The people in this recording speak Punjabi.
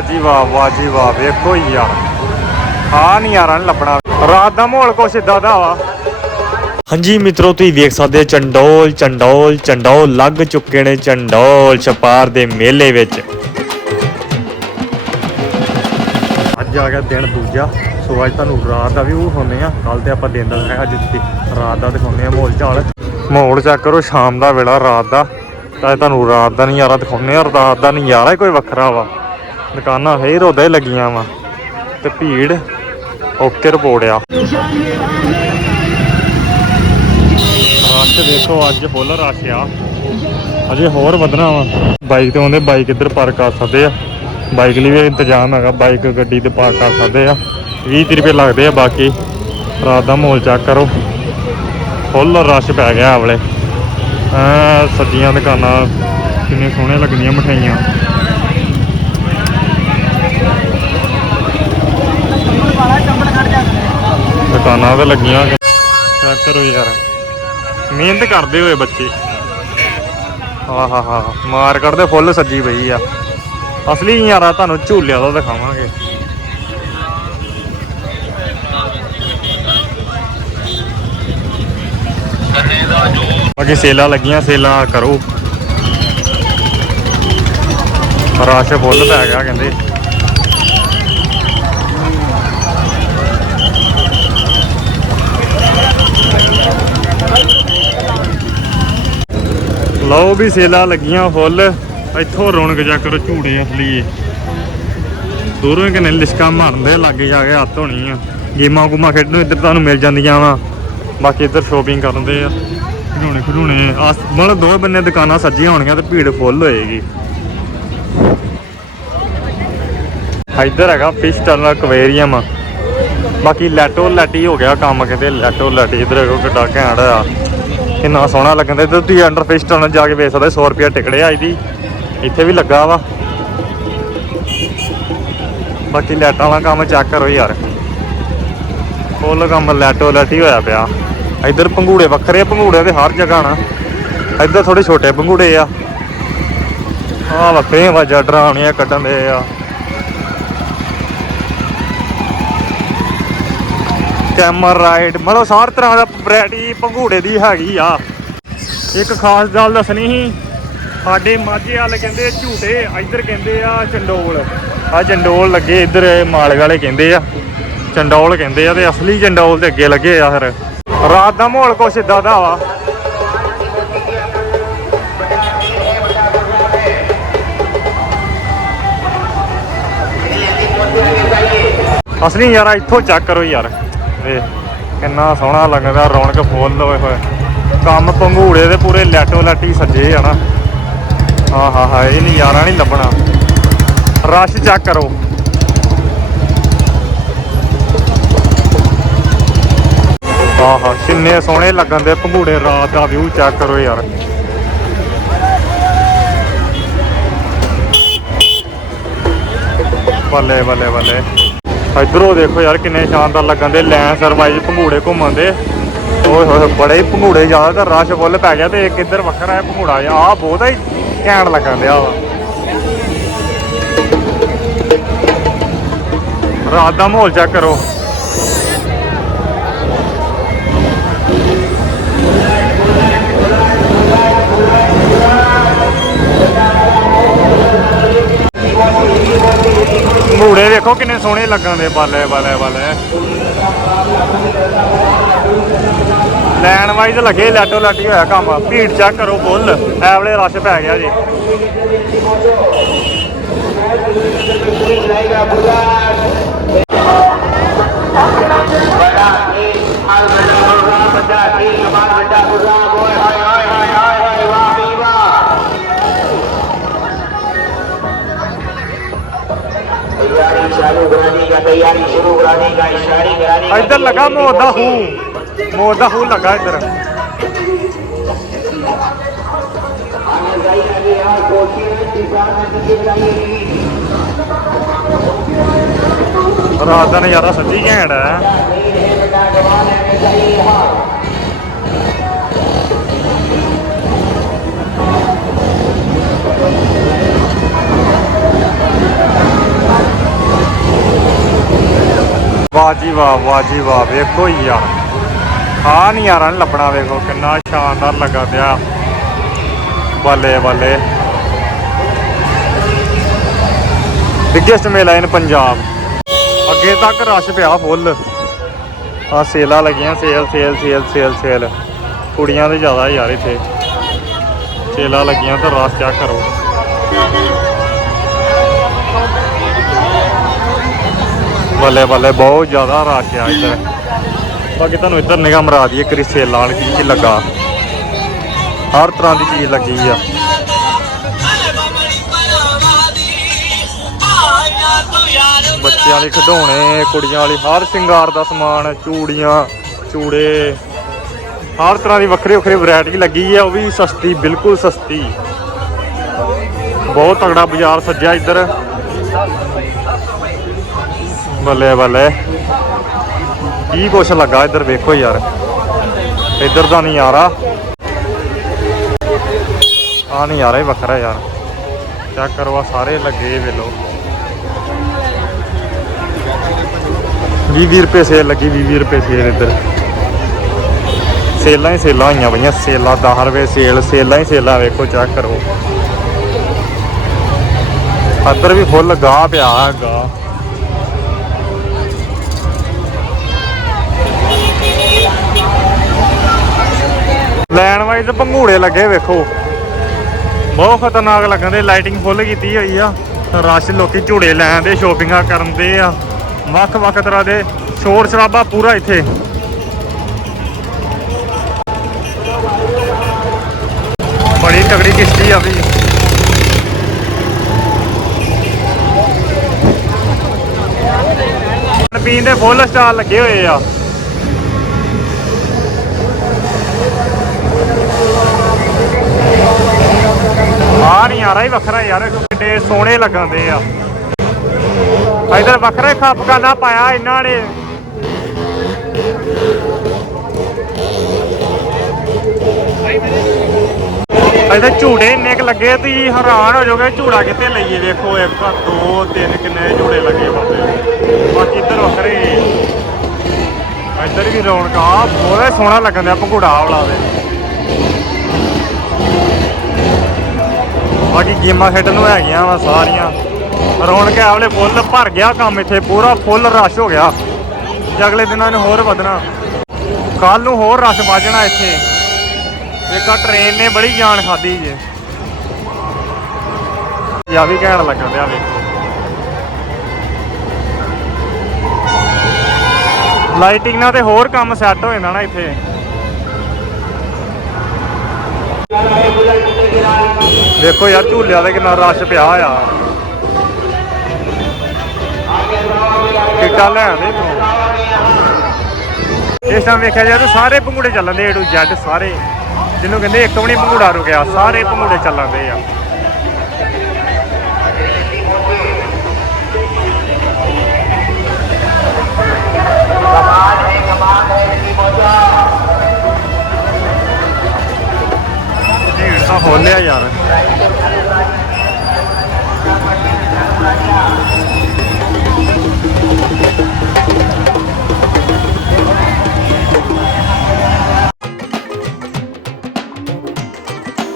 ਵਾਹ ਜੀ ਵਾਹ ਵਾਹ ਜੀ ਵਾਹ ਵੇਖੋ ਯਾਰ। ਆ ਨਹੀਂ ਯਾਰਾਂ ਲੱਭਣਾ। ਰਾਤ ਦਾ ਮਾਹੌਲ ਕੁਛ ਇਦਾਂ ਦਾ ਵਾ। ਹਾਂਜੀ ਮਿੱਤਰੋ ਤੁਸੀਂ ਵੇਖ ਸਕਦੇ ਹੋ ਚੰਡੋਲ ਚੰਡੋਲ ਚੰਡੋਲ ਲੱਗ ਚੁੱਕੇ ਨੇ ਚੰਡੋਲ ਛਪਾਰ ਦੇ ਮੇਲੇ ਵਿੱਚ। ਅੱਜ ਆ ਗਿਆ ਦਿਨ ਦੂਜਾ। ਸੋ ਅੱਜ ਤੁਹਾਨੂੰ ਰਾਤ ਦਾ ਵੀ ਵਿਖਾਉਂਦੇ ਆ ਕੱਲ ਤੇ ਆਪਾਂ ਦਿਨ ਦਾ ਹੈ ਅੱਜ ਰਾਤ ਦਾ ਦਿਖਾਉਂਦੇ ਆ ਮਾਹੌਲ ਚਾਲ। ਮਾਹੌਲ ਚੈੱਕ ਕਰੋ ਸ਼ਾਮ ਦਾ ਵੇਲਾ ਰਾਤ ਦਾ। ਤਾਂ ਤੁਹਾਨੂੰ ਰਾਤ ਦਾ ਨਜ਼ਾਰਾ ਦਿਖਾਉਂਦੇ ਆ ਰਾਤ ਦਾ ਨਜ਼ਾਰਾ ਹੀ ਕੋਈ ਵੱਖਰਾ ਵਾ। ਦੁਕਾਨਾਂ ਫੇਰ ਉਦਾਂ ਹੀ ਲੱਗੀਆਂ ਵਾ ਤੇ ਭੀੜ ਓਕੇ ਰਿਪੋਰਟ ਆ। ਰਸ਼ ਦੇਖੋ, ਅੱਜ ਫੁੱਲ ਰਸ਼ ਆ। ਅਜੇ ਹੋਰ ਵਧਣਾ ਵਾ। ਬਾਈਕ ਤੇ ਆਉਂਦੇ, ਬਾਈਕ ਇੱਧਰ ਪਾਰਕ ਕਰ ਸਕਦੇ ਆ। ਬਾਈਕ ਲਈ ਵੀ ਇੰਤਜ਼ਾਮ ਹੈਗਾ, ਬਾਈਕ ਗੱਡੀ ਤੇ ਪਾਰਕ ਕਰ ਸਕਦੇ ਆ। 20 ਤੀਹ ਰੁਪਏ ਲੱਗਦੇ ਆ ਬਾਕੀ। ਰਾਤ ਦਾ ਮਾਹੌਲ ਚੈੱਕ ਕਰੋ। ਫੁੱਲ ਰਸ਼ ਪੈ ਗਿਆ ਆਵਲੇ ਸੱਜੀਆਂ ਦੁਕਾਨਾਂ ਕਿੰਨੇ ਸੋਹਣੇ ਲੱਗਦੀਆਂ ਮਠਾਈਆਂ ਦੁਕਾਨਾਂ ਤੇ ਲੱਗੀਆਂ ਚੈੱਕ ਕਰੋ ਯਾਰ। ਮਿਹਨਤ ਕਰਦੇ ਹੋਏ ਬੱਚੇ। ਆਹ ਹਾ ਹਾ ਮਾਰ ਕੱਢਦੇ, ਫੁੱਲ ਸੱਜੀ ਪਈ ਆ। ਅਸਲੀ ਯਾਰਾ ਤੁਹਾਨੂੰ ਝੂਲਿਆਂ ਦਾ ਦਿਖਾਵਾਂਗੇ। ਬਾਕੀ ਸੇਲਾਂ ਲੱਗੀਆਂ, ਸੇਲਾਂ ਕਰੋ। ਰਸ਼ ਫੁੱਲ ਪੈ ਗਿਆ, ਕਹਿੰਦੇ। ਲਓ ਵੀ ਸੇਲਾ ਲੱਗੀਆਂ ਫੁੱਲ, ਇੱਥੋਂ ਰੌਣਕ ਜਾ ਕਰੋ ਝੂੜੇ ਅਸਲੀ ਦੂਰੋਂ ਹੀ ਕਿਨੇ ਲਿਸ਼ਕਾ ਮਾਰਦੇ ਲਾਗੇ ਜਾ ਕੇ ਹੱਥ ਹੋਣੀ ਆ। ਗੇਮਾਂ ਗੂਮਾਂ ਖੇਡਣ ਨੂੰ ਇੱਧਰ ਤੁਹਾਨੂੰ ਮਿਲ ਜਾਂਦੀਆਂ ਵਾ। ਬਾਕੀ ਇੱਧਰ ਸ਼ੋਪਿੰਗ ਕਰਦੇ ਆ, ਖਿਡੌਣੇ ਖਿਡੌਣੇ ਆ। ਮਤਲਬ ਦੋਵੇਂ ਬੰਨੇ ਦੁਕਾਨਾਂ ਸੱਜੀਆਂ ਹੋਣਗੀਆਂ ਤੇ ਭੀੜ ਫੁੱਲ ਹੋਏਗੀ। ਇੱਧਰ ਹੈਗਾ ਫਿਸ਼ ਟਰਨਲ ਕਵੇਰੀਅਮ ਬਾਕੀ ਲੈਟੋ ਲੈਟੀ ਹੋ ਗਿਆ ਕੰਮ ਕਿਤੇ ਲੈਟੋ ਲੈਟੀ ਇੱਧਰ ਦੇਖੋ ਕਿੱਡਾ ਘੈਂਟ ਆ। ਕਿੰਨਾ ਸੋਹਣਾ ਲੱਗਦਾ। ਇੱਧਰ ਤੁਸੀਂ ਅੰਡਰ ਫਿਸ਼ ਜਾ ਕੇ ਵੇਖ ਸਕਦੇ 100 ਰੁਪਿਆ ਟਿਕੜੇ ਆਈ ਇਹਦੀ। ਇੱਥੇ ਵੀ ਲੱਗਾ ਵਾ। ਬਾਕੀ ਲੈਟਾਂ ਵਾਲਾ ਕੰਮ ਚੈੱਕ ਕਰੋ ਯਾਰ। ਫੁੱਲ ਕੰਮ ਲੈਟੋ ਲੈਟੀ ਹੋਇਆ ਪਿਆ। ਇੱਧਰ ਪੰਘੂੜੇ ਵੱਖਰੇ ਆ ਪੰਘੂੜੇ ਤੇ ਹਰ ਜਗ੍ਹਾ ਨਾ। ਇੱਧਰ ਥੋੜੇ ਛੋਟੇ ਪੰਘੂੜੇ ਆ। ਆ ਵੱਖਰੇ ਆਵਾਜ਼ਾਂ ਡਰਾਉਣੀਆਂ ਕੱਢਣ ਦੇ ਆ। ਕੈਮਰ ਰਾਈਡ ਮਤਲਬ ਹਰ ਤਰ੍ਹਾਂ ਦਾ ਵੈਰਾਈਟੀ ਪੰਘੂੜੇ ਦੀ ਹੈਗੀ ਆ। ਇੱਕ ਖਾਸ ਗੱਲ ਦੱਸਣੀ ਸੀ, ਸਾਡੇ ਮਾਝੇ ਵਾਲੇ ਕਹਿੰਦੇ ਝੂਟੇ, ਇੱਧਰ ਕਹਿੰਦੇ ਆ ਚੰਡੋਲ। ਆ ਚੰਡੋਲ ਲੱਗੇ ਇੱਧਰ ਮਾਲਗ ਵਾਲੇ ਕਹਿੰਦੇ ਆ। ਚੰਡੋਲ ਕਹਿੰਦੇ ਆ ਤੇ ਅਸਲੀ ਚੰਡੋਲ ਤੇ ਅੱਗੇ ਲੱਗੇ ਆ ਫਿਰ। ਰਾਤ ਦਾ ਮਾਹੌਲ ਕੁਛ ਇਦਾਂ ਦਾ ਵਾ। ਅਸਲੀ ਯਾਰਾ ਇੱਥੋਂ ਚੈੱਕ ਕਰੋ ਯਾਰ। ਵੇ ਕਿੰਨਾ ਸੋਹਣਾ ਲੱਗਦਾ, ਰੌਣਕ ਫੁੱਲ ਹੋਏ ਹੋਏ। ਕੰਮ ਪੰਘੂੜੇ ਦੇ ਪੂਰੇ ਲੈਟੋ ਲੈਟੀ ਸੱਜੇ ਆ ਨਾ। ਹਾਂ ਹਾਂ ਹਾਂ, ਇਹ ਨਜ਼ਾਰਾ ਨਹੀਂ ਲੱਭਣਾ। ਰਸ਼ ਚੈੱਕ ਕਰੋ। ਆਹਾ ਕਿੰਨੇ ਸੋਹਣੇ ਲੱਗਣ ਦੇ ਪੰਘੂੜੇ, ਰਾਤ ਦਾ ਵਿਊ ਚੈੱਕ ਕਰੋ ਯਾਰ। ਬੱਲੇ ਬੱਲੇ ਬੱਲੇ। ਇਧਰੋਂ ਦੇਖੋ ਯਾਰ ਕਿੰਨੇ ਸ਼ਾਨਦਾਰ ਲੱਗਣ ਦੇ ਲੈਨ ਸਰਵਾਈਜ਼ ਪੰਘੂੜੇ ਘੁੰਮਣ ਦੇ। ਓਏ ਹੋਏ ਬੜੇ ਹੀ ਪੰਘੂੜੇ ਜ਼ਿਆਦਾਤਰ ਰਸ਼ ਫੁੱਲ ਪੈ ਗਿਆ ਤੇ ਇੱਕ ਇੱਧਰ ਵੱਖਰਾ ਹੈ ਪੰਘੂੜਾ ਆ। ਬਹੁਤ ਹੀ ਘੈਂਟ ਲੱਗਣ ਦਿਆ ਵਾ। ਰਾਤ ਦਾ ਮਾਹੌਲ ਚੈੱਕ ਕਰੋ। ਸੋਹਣੇ ਲੱਗਣ ਦੇ ਬੱਲੇ ਬੱਲੇ ਬੱਲੇ। ਲੈਣ ਵਾਈਜ਼ ਲੱਗੇ, ਲਾਟੋ ਲਾਟੀ ਹੋਇਆ ਕੰਮ। ਭੀੜ ਚੈੱਕ ਕਰੋ ਫੁੱਲ ਐਵਲੇ ਰਸ਼ ਪੈ ਗਿਆ ਜੀ। ਬੜਾ ਹੀ ਅਲਵਿਦਾ ਬੁਰਾ ਬੜਾ ਹੀ ਅਮਾਰ ਬੜਾ ਬੁਰਾ चालू कराने का तैयारी शुरू कराने का इशारे कराने का ਇੱਧਰ ਲੱਗਾ ਮੌਤ ਦਾ ਹੂ ਮੌਤ ਦਾ ਹੂ ਲੱਗਾ ਇੱਧਰ आगे जाइए आगे यहाँ कोशिश किसान में नजर लगाइए ਰਾਤ ਦਾ ਨਜ਼ਾਰਾ ਸੱਚੀ ਘੈਂਟ ਹੈ ਵਾਹ ਜੀ ਵਾਹ ਵਾਹ ਜੀ ਵਾਹ ਵੇਖੋ ਯਾਰ ਆ। ਨਹੀਂ ਯਾਰਾਂ ਨੂੰ ਲੱਭਣਾ, ਵੇਖੋ ਕਿੰਨਾ ਸ਼ਾਨਦਾਰ ਲੱਗਾ ਪਿਆ। ਬੱਲੇ ਬੱਲੇ। ਬਿਗੇਸਟ ਮੇਲਾ ਇਨ ਪੰਜਾਬ। ਅੱਗੇ ਤੱਕ ਰਸ਼ ਪਿਆ ਫੁੱਲ ਆ ਸੇਲਾਂ ਲੱਗੀਆਂ, sale sale sale sale sale. ਕੁੜੀਆਂ ਦੇ ਜ਼ਿਆਦਾ ਯਾਰ ਇੱਥੇ। ਸੇਲਾ ਲੱਗੀਆਂ ਤਾਂ ਰਸ਼ ਚੈੱਕ ਕਰੋ। ਬੱਲੇ ਬੱਲੇ ਬਹੁਤ ਜ਼ਿਆਦਾ ਰਸ਼ ਆ ਇੱਧਰ। ਬਾਕੀ ਤੁਹਾਨੂੰ ਇੱਧਰ ਨਿਗਾਹ ਮਰਾ ਦਈਏ ਕਰੀ ਸੇਲ ਵਾਲੀ ਕੀ ਕੀ ਲੱਗਾ। ਹਰ ਤਰ੍ਹਾਂ ਦੀ ਚੀਜ਼ ਲੱਗੀ ਆ। ਬੱਚਿਆਂ ਦੇ ਖਿਡੌਣੇ, ਕੁੜੀਆਂ ਵਾਲੀ ਹਰ ਸ਼ਿੰਗਾਰ ਦਾ ਸਮਾਨ, ਚੂੜੀਆਂ, ਚੂੜੇ। ਹਰ ਤਰ੍ਹਾਂ ਦੀ ਵੱਖਰੀ ਵੱਖਰੀ ਵੈਰਾਈਟੀ ਲੱਗੀ ਆ, ਉਹ ਵੀ ਸਸਤੀ, ਬਿਲਕੁਲ ਸਸਤੀ। ਬਹੁਤ ਤਗੜਾ ਬਾਜ਼ਾਰ ਸੱਜਿਆ ਇੱਧਰ। ਬੱਲੇ ਬੱਲੇ। ਕੀ ਕੁਛ ਲੱਗਾ ਇੱਧਰ ਵੇਖੋ ਯਾਰ। ਇੱਧਰ ਦਾ ਨਜ਼ਾਰਾ। ਆ ਨਜ਼ਾਰਾ ਹੀ ਵੱਖਰਾ ਯਾਰ। ਚੈੱਕ ਕਰੋ ਆ ਸਾਰੇ ਲੱਗੇ ਵੇਲੋ। 20 ਰੁਪਏ ਸੇਲ ਲੱਗੀ 20 20 ਰੁਪਏ ਸੇਲ ਇੱਧਰ। ਸੇਲਾਂ ਹੀ ਸੇਲਾਂ ਹੋਈਆਂ ਪਈਆਂ, ਸੇਲਾਂ 10 ਰੁਪਏ ਸੇਲ ਸੇਲਾਂ ਹੀ ਸੇਲਾਂ, ਵੇਖੋ ਚੈੱਕ ਕਰੋ। ਅੰਦਰ ਵੀ ਫੁੱਲ ਗਾਹ ਪਿਆ ਹੈਗਾ ਲੈਣ ਵਾਈਜ਼ ਪੰਘੂੜੇ ਲੱਗੇ ਵੇਖੋ। ਬਹੁਤ ਖਤਰਨਾਕ ਲੱਗਣ ਲਾਈਟਿੰਗ ਫੁੱਲ ਕੀਤੀ ਹੋਈ ਆ। ਰਸ਼ ਲੋਕੀ ਝੂੜੇ ਲੈਣ ਦੇ ਸ਼ੋਪਿੰਗਾਂ ਕਰਨ ਦੇ ਆ। ਵੱਖ ਵੱਖ ਤਰ੍ਹਾਂ ਦੇ ਸ਼ੋਰ ਸ਼ਰਾਬਾ ਪੂਰਾ ਇੱਥੇ। ਬੜੀ ਤਗੜੀ ਕਿਸ਼ਤੀ ਆ ਵੀ। ਖਾਣ ਪੀਣ ਦੇ ਫੁੱਲ ਸਟਾਲ ਲੱਗੇ ਹੋਏ ਆ। ਆ ਨਹੀਂ ਆ ਹੀ ਵੱਖਰਾ ਯਾਰ ਕਿੱਡੇ ਸੋਹਣੇ ਲੱਗਣਦੇ ਆ। ਇਧਰ ਵੱਖਰਾ ਹੀ ਪਾਇਆ ਇਹਨਾਂ ਨੇ। ਇਧਰ ਝੂੜੇ ਇੰਨੇ ਕ ਲੱਗੇ, ਤੁਸੀਂ ਹੈਰਾਨ ਹੋ ਜਾਓਗੇ ਝੂੜਾ ਕਿੱਥੇ ਲਈਏ? ਵੇਖੋ ਇੱਕ, ਦੋ, ਤਿੰਨ ਕਿੰਨੇ ਝੂੜੇ ਲੱਗੇ ਬਾਬੇ। ਬਾਕੀ ਇੱਧਰ ਵੱਖਰੇ ਇੱਧਰ ਵੀ ਰੌਣਕ ਆ, ਬਹੁਤ ਸੋਹਣਾ ਲੱਗਣ ਦਿਆ ਭੰਗੂੜਾ ਵਾਲਾ ਦੇ ਬਾਕੀ ਗੇਮਾਂ ਖੇਡਣ ਨੂੰ ਹੈਗੀਆਂ ਵਾ ਸਾਰੀਆਂ। ਰੌਣਕ ਹੈ ਫੁੱਲ ਭਰ ਗਿਆ ਕੰਮ ਇੱਥੇ, ਪੂਰਾ ਫੁੱਲ ਰਸ਼ ਹੋ ਗਿਆ। ਤੇ ਅਗਲੇ ਦਿਨਾਂ ਨੂੰ ਹੋਰ ਵਧਣਾ। ਕੱਲ ਨੂੰ ਹੋਰ ਰਸ਼ ਵੱਜਣਾ ਇੱਥੇ। ਇੱਕ ਟ੍ਰੇਨ ਨੇ ਬੜੀ ਜਾਨ ਖਾਦੀ ਜੇ। ਯਾ ਵੀ ਕਹਿਣ ਲੱਗਣ ਦਿਆ ਵੇਖੋ। ਲਾਈਟਿੰਗ ਨਾਲ ਤੇ ਹੋਰ ਕੰਮ ਸੈੱਟ ਹੋ ਜਾਂਦਾ ਨਾ ਇੱਥੇ। ਦੇਖੋ ਯਾਰ, ਝੂਲਿਆਂ ਦੇ ਕਿੰਨਾ ਰਸ਼ ਪਿਆ ਆ। ਟਿਕਟਾਂ ਲੈਣ ਦੇ ਤੂੰ। ਇਸ ਟਾਈਮ ਵੇਖਿਆ ਜਾਏ ਤਾਂ ਸਾਰੇ ਪੰਗੂੜੇ ਚੱਲਣਦੇ ਏ ਟੂ ਜ਼ੈਡ ਸਾਰੇ। ਜਿਹਨੂੰ ਕਹਿੰਦੇ ਇੱਕ ਵੀ ਨਹੀਂ ਪੰਗੂੜਾ ਰੁਕਿਆ, ਸਾਰੇ ਪੰਗੂੜੇ ਚੱਲਣਦੇ ਆ। ਕਮਾਲ ਹੈ ਕਮਾਲ ਹੈ ਜੀ ਮੋਜਾ ਢੀੜ ਤਾਂ ਯਾਰ।